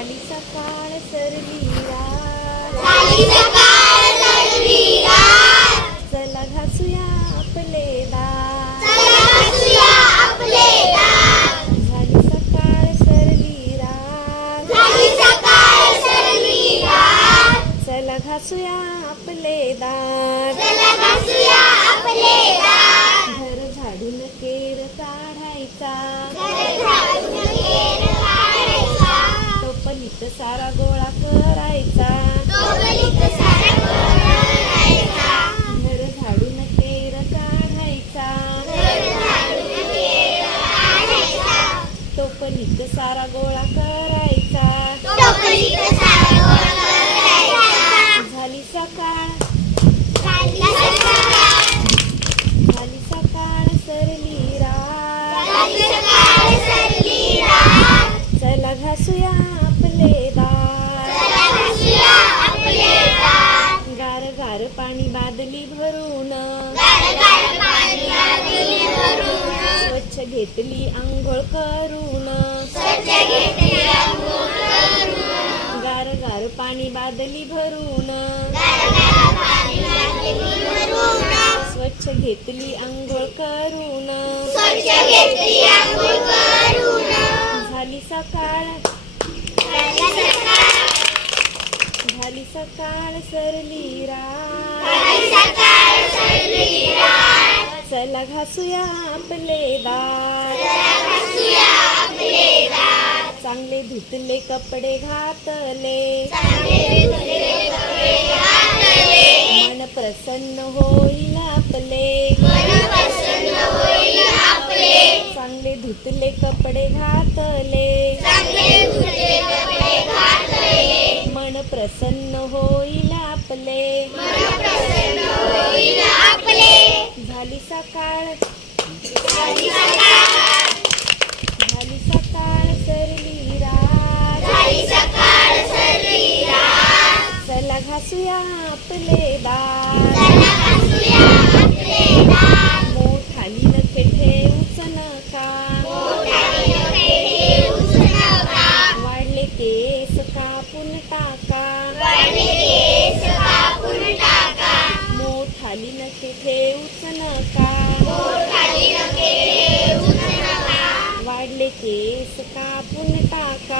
झाली सकाळ सरली रात चला घासूया आपले दात. झाली सकाळ सरली रात चला घासूया आपले दात. टोपलीत सारा गोळा करायचा. टोपलीत सारा करायचा. झाली सकाळ. झाली सकाळ. सरली रात. चला घासूया आपले गार गार पाणी बादली भरून. घेतली आंघोळ करून. गार गार पाणी बादली भरून. स्वच्छ घेतली आंघोळ करून. झाली सकाळ. झाली सकाळ सरली रात. चला घासूया आपले दात चांगले धुतले कपडे घातले. मन प्रसन्न होईल आपले. चांगले धुतले कपडे घातले चांगले धुतले कपडे घातले. मन प्रसन्न होईल आपले. झाली सकाळ झाली सकाळ सरली रात. चला घासूया आपले मोठाली नखे ठेवूच नका वाढले केस कापून टाका. वाढले केस कापून टाका. मोठाली नखे ठेवूच नका वाढले केस कापून टाका.